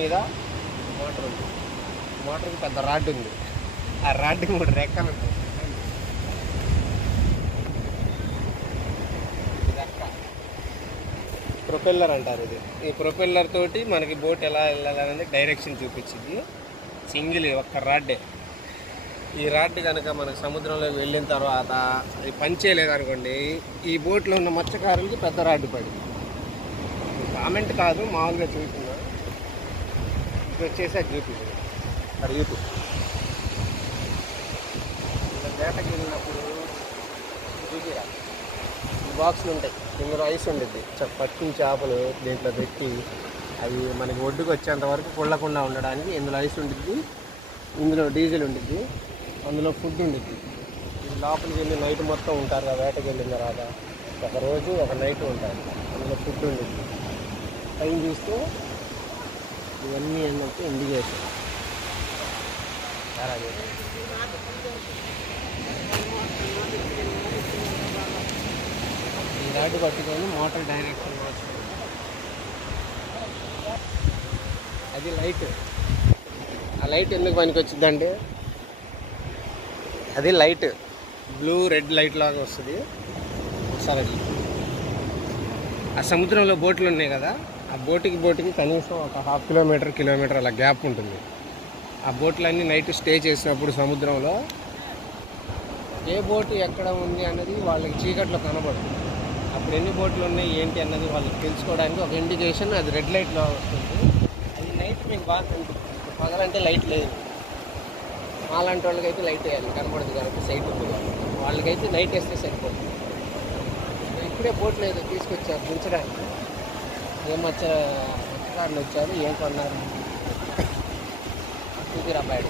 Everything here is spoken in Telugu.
మీద మోటార్ ఉంది. మోటార్కి పెద్ద రాడ్ ఉంది. ఆ రాడ్కి 3 రెక్కలు ఉన్నాయి. ప్రొపెల్లర్ అంటారు ఇది. ఈ ప్రొపెల్లర్ తోటి మనకి బోట్ ఎలా వెళ్ళాలనేది డైరెక్షన్ చూపించింది. సింగిల్ ఒక్క రాడ్డే. ఈ రాడ్ కనుక మనకు సముద్రంలోకి వెళ్ళిన తర్వాత అది పనిచేయలేదనుకోండి, ఈ బోట్లో ఉన్న మత్స్యకారులకి పెద్ద రాడ్డు పడి. కామెంట్ కాదు, మామూలుగా చూస్తున్నా. ఇది వచ్చేసి అది చూపించింది అది యూట్యూబ్. ఇలా వేటకి వెళ్ళినప్పుడు చూపిరా, ఈ బాక్సులు ఉంటాయి, ఇందులో ఐస్ ఉండిద్ది. పట్టిన చేపలు దీంట్లో పెట్టి అవి మనకి ఒడ్డుకు వచ్చేంత వరకు పొల్లకుండా ఉండడానికి ఇందులో ఐస్ ఉండిద్ది, ఇందులో డీజిల్ ఉండిద్ది, అందులో ఫుడ్ ఉండిద్ది. ఇది లోపలికి వెళ్ళి నైట్ మొత్తం ఉంటారు కదా, వేటకి వెళ్ళిన తర్వాత ఒక రోజు ఒక నైట్ ఉంటారు. అందులో ఫుడ్ ఉండిద్ది. పైన చూస్తే ఇవన్నీ ఏంటంటే ఇండికేషన్. ఈ రాడ్ పట్టుకొని మోటార్ డైరెక్షన్ మార్చుకోండి. అది లైట్. ఆ లైట్ ఎందుకు పనికి వచ్చిందంటే, అది లైట్ బ్లూ రెడ్ లైట్ లాగా వస్తుంది. ఒకసారి ఆ సముద్రంలో బోట్లు ఉన్నాయి కదా, ఆ బోటుకి కనీసం ఒక 1/2 కిలోమీటర్ అలా గ్యాప్ ఉంటుంది. ఆ బోట్లన్నీ నైట్ స్టే చేసినప్పుడు సముద్రంలో ఏ బోటు ఎక్కడ ఉంది అన్నది వాళ్ళకి చీకట్లో కనబడుతుంది. అప్పుడు ఎన్ని బోట్లు ఉన్నాయి ఏంటి అన్నది వాళ్ళకి తెలుసుకోవడానికి ఒక ఇండికేషన్ అది రెడ్ లైట్లో వస్తుంది. అది నైట్ మీకు బాగా కనిపిస్తుంది. పగలంటే లైట్ లేదు. మాలాంటి వాళ్ళకైతే లైట్ వేయాలి, కనబడదు కాబట్టి సైట్ ఉంది కాబట్టి. వాళ్ళకైతే నైట్ వేస్తే సరిపోతుంది. ఇప్పుడే బోట్లు ఏదో తీసుకొచ్చారు దించడానికి. ఏం మత్స్యకారులు వచ్చారు, ఏం కొన్నారు చూపిరా బయట.